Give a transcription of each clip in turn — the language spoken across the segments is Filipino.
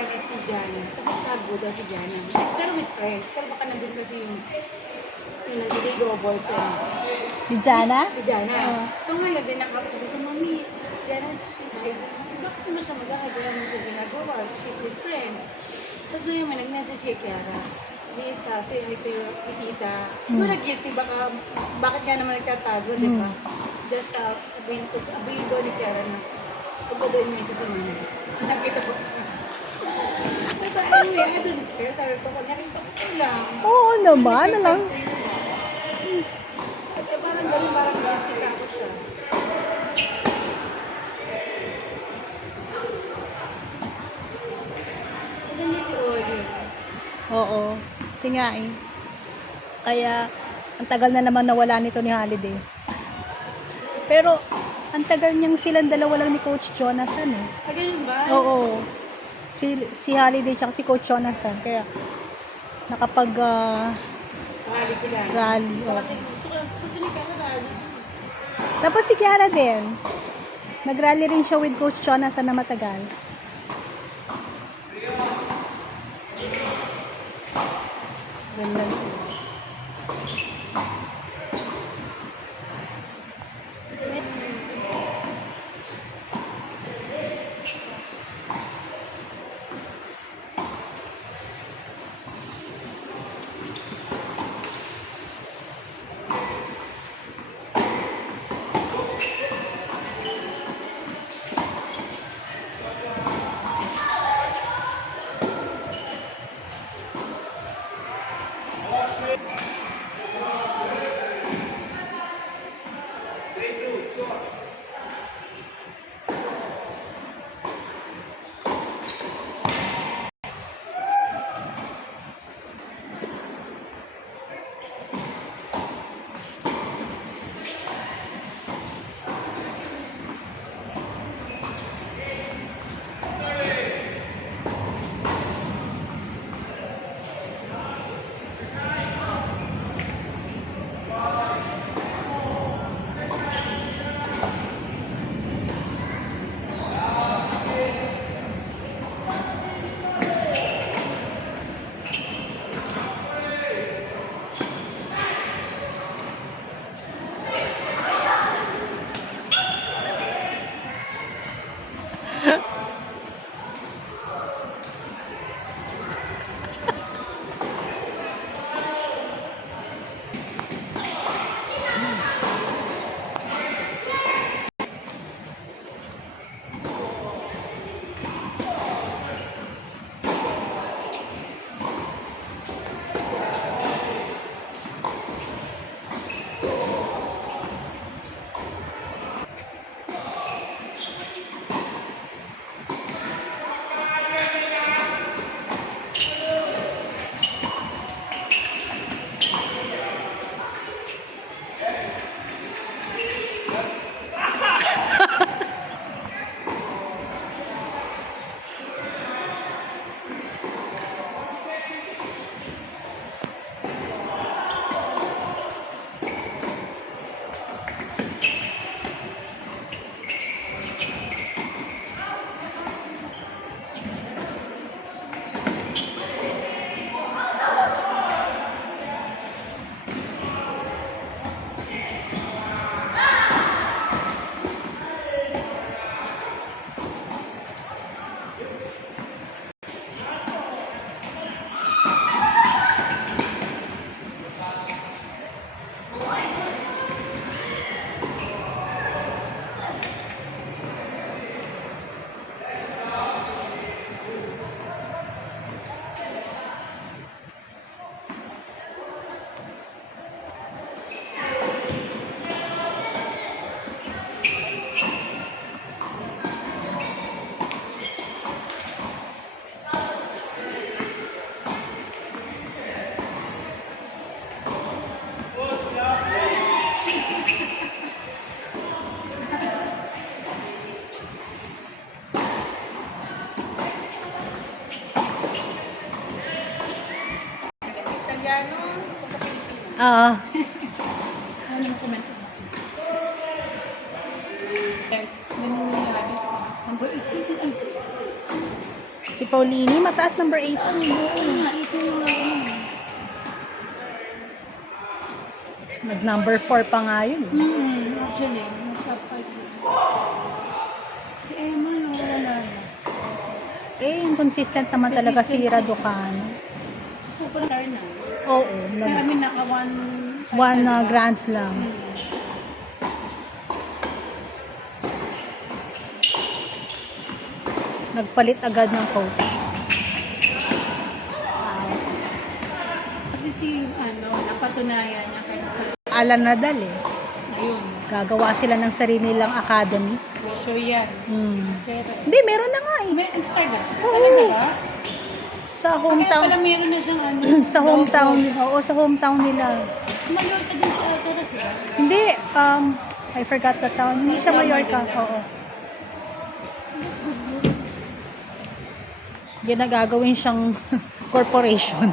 Kiara si Jana. Kasi tago daw si Jana. Pero with friends. Pero baka nandun kasi yung nag-double siya. Ni Jana? Si Jana. Oo. So ngayon, din sabi ko, Mami, Jana, she's hiding. Bakit naman siya mag-hide? Wala naman siya ginagawa. She's with friends. Tapos ngayon, may nag-message kay Kiara. Jis, say hi to your tita. Doon na guilty, bakit nga naman nagtatago, di ba? Just sabihin doon ni Kiara na pagpadayin mo ito sa mga. Nakita ko siya. So anyway, I don't care. Sabi ko, nakita ko lang. Oo naman, ano lang. Parang gano'n, parang guilty ka ako siya. Kasi niya si Oli. Oo, tinga eh. Kaya, ang tagal na naman nawala nito ni Holiday. Pero, ang tagal niyang silang dalawa lang ni Coach Jonathan eh. Ganun ba? Oo. Si Holiday tsaka si Coach Jonathan. Kaya, nakapag Rally sila. rally. Kasi gusto ni Kiara rally. Tapos si Kiara din. Nag-rally rin siya with Coach Jonathan na matagal. Ganda. Oo. Anong comment? Guys, ganun yung habits. Ang bait kasi ang Si Paulini, mataas number 18. Ito yung Nag number 4 pa nga yun. actually, top 5 yun. Si Emma, wala na. Eh, yung consistent naman talaga si Consistent. Raducanu. Super star na. Oo. Kaya kami naka One Grand Slam. Nagpalit agad ng coach. Kasi si, napatunayan niya kay Alan Nadal eh. Ayun. Gagawa sila ng sarili nilang academy. So yan. Pero, Hindi, meron na nga eh. may nag-start na? Oo. Talaga ba? Sa Kaya hometown. pala meron na siyang Sa hometown. Oo, sa hometown nila. Mallorca din sa Alcaraz, di ba? Hindi, I forgot the town. Hindi siya Mallorca. Oo. Yan na gagawin siyang corporation.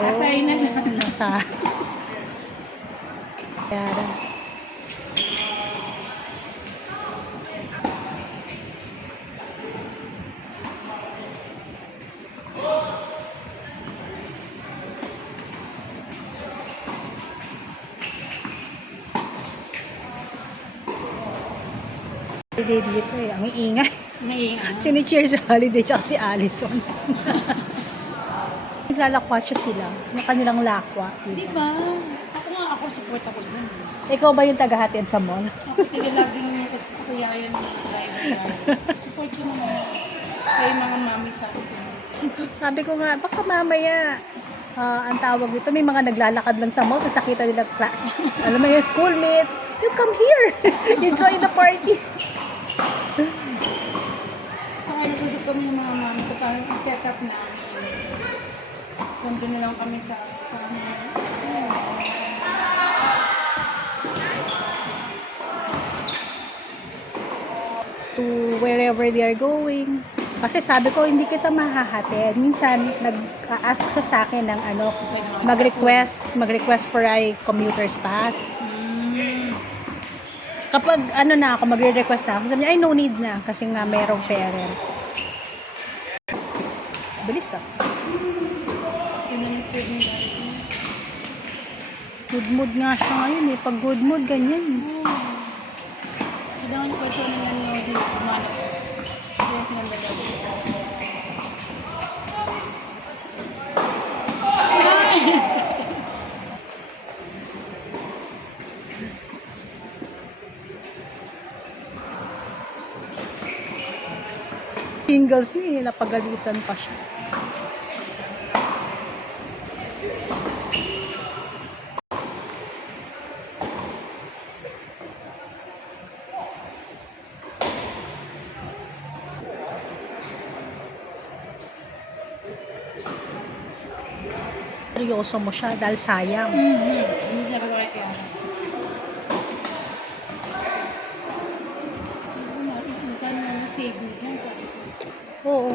Atay na lang. Nasa... Yara. Holiday dito eh. Ang iingay. May Chini-cheer sa holiday tsaka si Allison. Naglalakwatsa sila. Yung kanilang lakwa. Di ba? Ako support ako dyan. Ikaw ba yung tagahatid sa mall? Ako laging kuyayan ng driver. Support ko naman. Kaya mga mami sa akin. Sabi ko nga, baka mamaya, ang tawag dito, may mga naglalakad lang sa mall, tapos nakita nila, alam mo yung schoolmate, you come here, you join the party. Saka nag-usap kami ng mga mami ko parang i-set up namin. Nandun na lang kami sa To wherever they are going. Kasi sabi ko, hindi kita mahahatid. Minsan, nag-ask siya sa akin ng mag-request for a commuter's pass. Kapag ako, magre-request na ako, sabi niya, ay no need na, kasi nga merong parent. Bilis ah. Good mood nga siya ngayon eh. Pag good mood, ganyan. Kailangan yung kwento nila ni Odi. Umanap. Kaya si Mandala. Singles niya, napagalitan pa siya. Seryoso mo siya dahil sayang. Hindi siya kagawin kaya. Save mo dyan. Oo.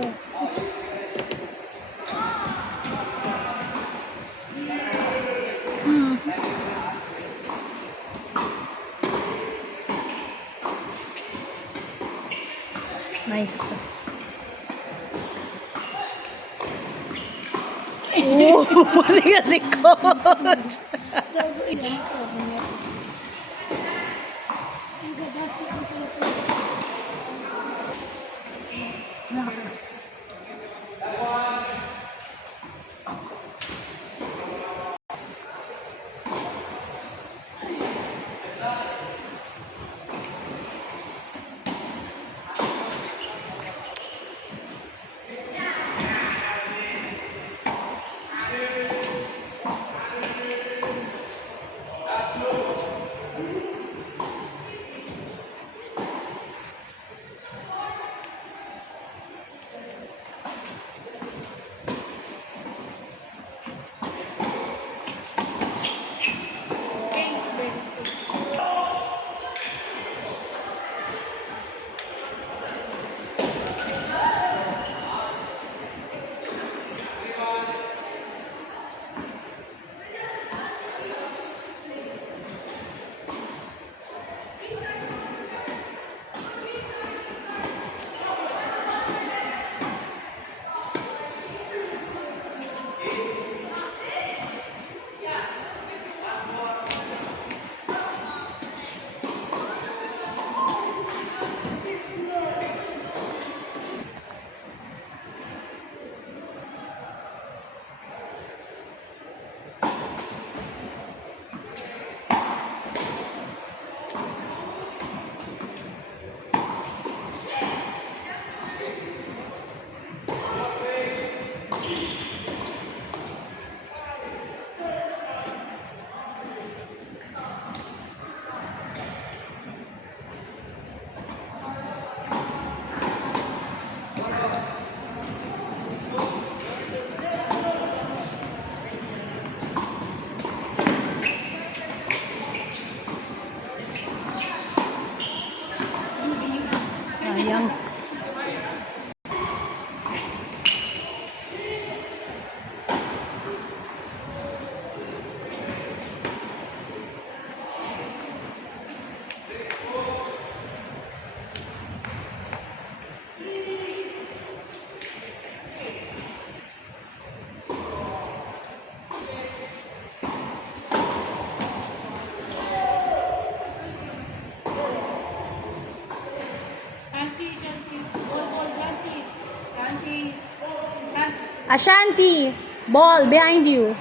Nice. Oo, mali kasi coach. Sabi niya. Basket ko pala po. Space, brain space. Sayang. Shanti, Shanti. Ball, Shanti. Shanti. Shanti. Ashanti, ball behind you.